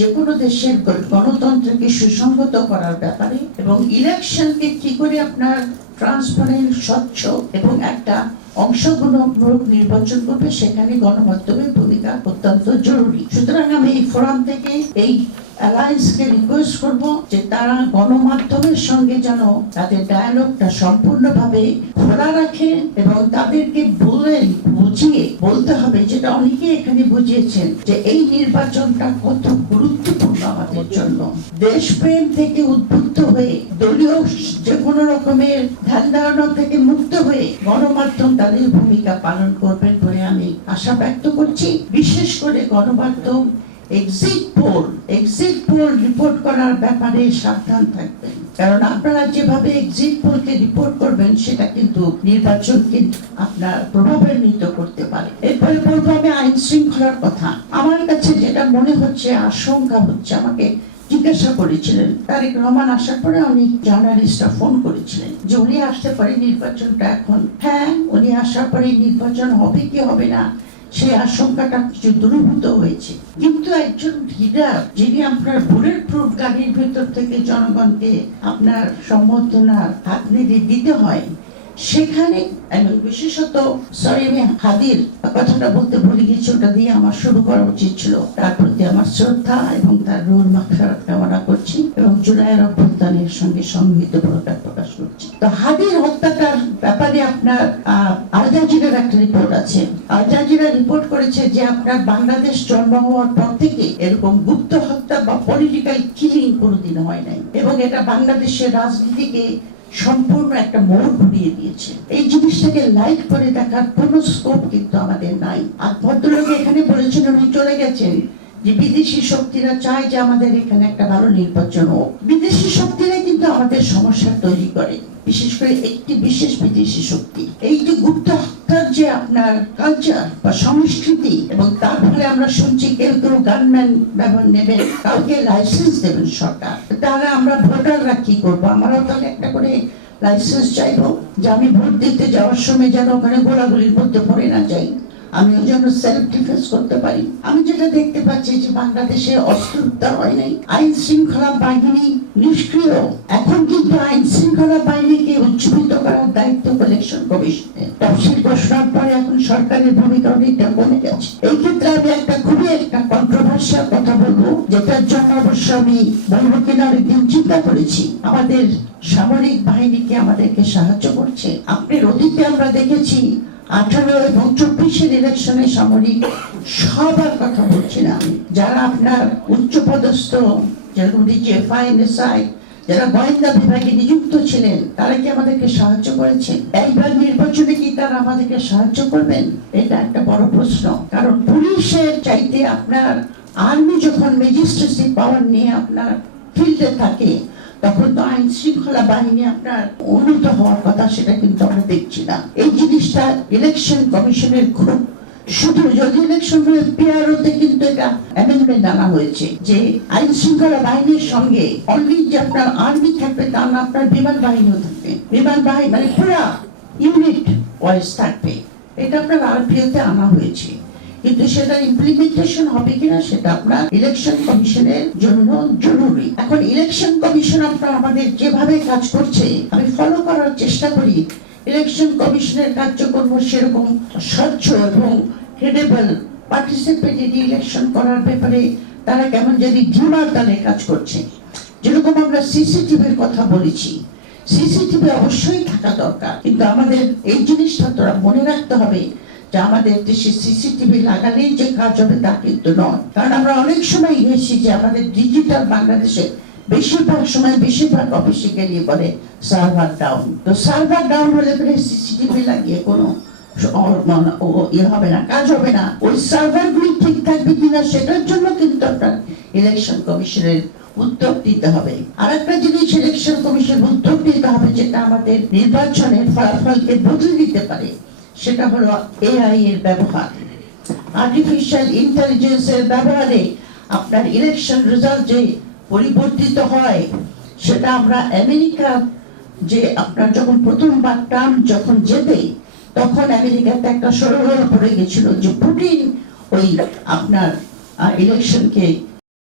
যে কোনো দেশের গণতন্ত্রকে সুসংহত করার ব্যাপারে এবং ইলেকশনকে কি করে আপনার ট্রান্সপারেন্ট, স্বচ্ছ এবং একটা অংশগ্রহণমূলক নির্বাচন করবে, সেখানে গণমাধ্যমের ভূমিকা অত্যন্ত জরুরি। সুতরাং আমি এই ফোরাম থেকে এই অ্যালায়েন্সকে রিকোয়েস্ট করব যে তারা গণমাধ্যমের সঙ্গে যেন তাদের ডায়ালগটা সম্পূর্ণভাবে খোলা রাখে এবং তাদেরকে বুঝিয়ে বলতে হবে, যেটা অনেকে এখানে বুঝিয়েছেন, যে এই নির্বাচনটা কত গুরুত্বপূর্ণ আমাদের জন্য। দেশপ্রেম থেকে উদ্বুদ্ধ হয়ে, দলীয় যে কোনো রকমের ধ্যান ধারণা থেকে মুক্ত হয়ে গণমাধ্যম তাদের ভূমিকা পালন করবেন বলে আমি আশা ব্যক্ত করছি। বিশেষ করে গণমাধ্যম এক্সিট পোল রিপোর্ট করার ব্যাপারে সাবধান থাকবেন, কারণ আপনারা যেভাবে এক্সিট পোলকে রিপোর্ট করবেন সেটা কিন্তু নির্বাচনকে আপনার প্রভাবান্বিত করতে পারে। এরপরে বলবো আমি আইন শৃঙ্খলার কথা। আমার কাছে যেটা মনে হচ্ছে, আশঙ্কা হচ্ছে, আমাকে জিজ্ঞাসা করেছিলেন তারেক রহমান আসার পরে অনেক জার্নালিস্টরা ফোন করেছিলেন যে উনি আসতে পারে নির্বাচনটা এখন। হ্যাঁ, উনি আসার পরে নির্বাচন হবে কি হবে না সেই আশঙ্কাটা কিছু দূরীভূত হয়েছে, কিন্তু একজন লিডার যিনি আপনার বুলেট প্রুফ গাড়ির ভেতর থেকে জনগণকে আপনার সম্বর্ধনার হাত নেড়ে দিতে হয়, সেখানে এবং বিশেষত আমি হাদির কথাটা বলতে ভুলে গেছি, ওটা দিয়ে আমার শুরু করা উচিত ছিল। তার প্রতি আমার শ্রদ্ধা এবং তার রুহুল মাগফিরাত কামনা করছি এবং জুলাইয়ের অভ্যুত্থানের সঙ্গে সংগৃহীত প্রকাশ করছি। তো হাদির হত্যাটার ব্যাপারে আপনার আল জাজিরার একটা রিপোর্ট আছে। আল জাজিরা রিপোর্ট করেছে যে আপনার বাংলাদেশ জন্ম হওয়ার পর থেকে এরকম গুপ্ত হত্যা বা পলিটিক্যাল কিলিং কোনোদিন হয় নাই এবং এটা বাংলাদেশের রাজনীতিকে সম্পূর্ণ একটা মোড় ঘুরিয়ে দিয়েছে। এই জিনিসটাকে লাইট করে দেখার কোনো স্কোপ কিন্তু আমাদের নাই। আর ভদ্রলোক এখানে বলেছেন, উনি চলে গেছেন, যে বিদেশি শক্তিরা চায় যে আমাদের এখানে একটা ভালো নির্বাচন হোক। বিদেশি শক্তিরা কিন্তু আমাদের সমস্যা তৈরি করে, বিশেষ করে একটি বিশেষ বিদেশি শক্তি। এই যে গুপ্ত হত্যার যে আপনার কালচার বা সংস্কৃতি, এবং তার ফলে আমরা শুনছি কেউ গানম্যান ব্যবহার নেবেন, কাউকে লাইসেন্স দেবেন সরকার। তাহলে আমরা ভোটাররা কি করবো? আমরাও তাহলে একটা করে লাইসেন্স চাইবো যে আমি ভোট দিতে যাওয়ার সময় যেন ওখানে গোলাগুলির মধ্যে পড়ে না যাই, আমি ওই জন্য সেলফ ডিফেন্স করতে পারি। আমি যেটা দেখতে পাচ্ছি যে বাংলাদেশে অস্ত্র উদ্ধার হয় নাই, আইন শৃঙ্খলা বাহিনী নিষ্ক্রিয়। এখন কিন্তু আইন শৃঙ্খলা বাহিনীকে উজ্জীবিত করার দায়িত্ব ইলেকশন কমিশনের। তফসিল ঘোষণার পরে এখন সরকারের ভূমিকা অনেকটা কমে গেছে। এই ক্ষেত্রে আমি খুবই একটা কন্ট্রোভার্সিয়াল কথা বলবো, যেটার জন্য অবশ্য আমি বলবো কিনা অনেকদিন চিন্তা করেছি। আমাদের সামরিক বাহিনীকে আমাদেরকে সাহায্য করছে। আপনার অতীতে আমরা দেখেছি 18 এবং 24-এর ইলেকশনে সামরিক সবার কথা বলছি না আমি, যারা আপনার উচ্চপদস্থ যেরকম ডিজিএফআই, এনএসআই, যারা গোয়েন্দা বিভাগে নিযুক্ত ছিলেন, তারা কি আমাদেরকে সাহায্য করেছেন? এইবার নির্বাচনে কি তারা আমাদেরকে সাহায্য করবেন? এটা একটা বড় প্রশ্ন। কারণ পুলিশের চাইতে আপনার আর্মি যখন ম্যাজিস্ট্রেসি পাওয়ার নিয়ে আপনার ফিল্ডে থাকে, তখন তো আইন শৃঙ্খলা বাহিনী আপনার উন্নত হওয়ার কথা, সেটা কিন্তু আমরা দেখছি না। এই জিনিসটা ইলেকশন কমিশনের খুব, শুধু যদি ইলেকশন পিআরওতে কিন্তু এটা অ্যামেন্ডমেন্ট আনা হয়েছে যে আইন শৃঙ্খলা বাহিনীর সঙ্গে অনলি যে আপনার আর্মি থাকবে তা না, আপনার বিমান বাহিনীও থাকবে। বিমান বাহিনী মানে পুরা ইউনিট ওয়াইজ থাকবে, এটা আপনার আরপিওতে আনা হয়েছে, কিন্তু সেটা ইমপ্লিমেন্টেশন হবে কিনা সেটা আপনার ইলেকশন কমিশনের জন্য জরুরি। এখন ইলেকশন কমিশন আপনার আমাদের যেভাবে কাজ করছে আমি ফলো করার চেষ্টা করি। ইলেকশন কমিশনের কার্যক্রম সেরকম স্বচ্ছ এবং ক্রেডিবল পার্টিসিপেটরি ইলেকশন করার ব্যাপারে তারা কেমন যদি ঢিমার তালে কাজ করছে। যেরকম আমরা সিসিটিভির কথা বলেছি, সিসিটিভি অবশ্যই থাকা দরকার, কিন্তু আমাদের এই জিনিসটা তোরা মনে রাখতে হবে যে আমাদের দেশে সিসিটিভি লাগালেই যে কাজ হবে তা কিন্তু নয়। কারণ আমরা অনেক সময় গেছি যে আমাদের ডিজিটাল বাংলাদেশে বেশিরভাগ সময় বেশিরভাগ অফিসে গেলে বলে সার্ভার ডাউন। তো সার্ভার ডাউন হলে পরে সিসিটিভি লাগিয়ে কোনো হবে না, কাজ হবে না। ওই সার্ভারগুলি ঠিক থাকবে কিনা সেটার জন্য কিন্তু আপনার ইলেকশন কমিশনের উদ্যোগ দিতে হবে। আর একটা জিনিস ইলেকশন কমিশন উদ্যোগ দিতে হবে, যেটা আমাদের নির্বাচনের ফলাফলকে বদলে দিতে পারে, সেটা হলো এআই এর ব্যবহার। আর্টিফিশিয়াল ইন্টেলিজেন্সের ব্যবহারে আপনার ইলেকশন রেজাল্ট যে পরিবর্তিত হয়, সেটা আমরা আমেরিকা যে আপনার যখন প্রথমবার ট্রাম্প যখন জেতে, তখন আমেরিকাতে একটা সরগোল পড়ে গেছিল যে পুতিন ওই আপনার ইলেকশনকে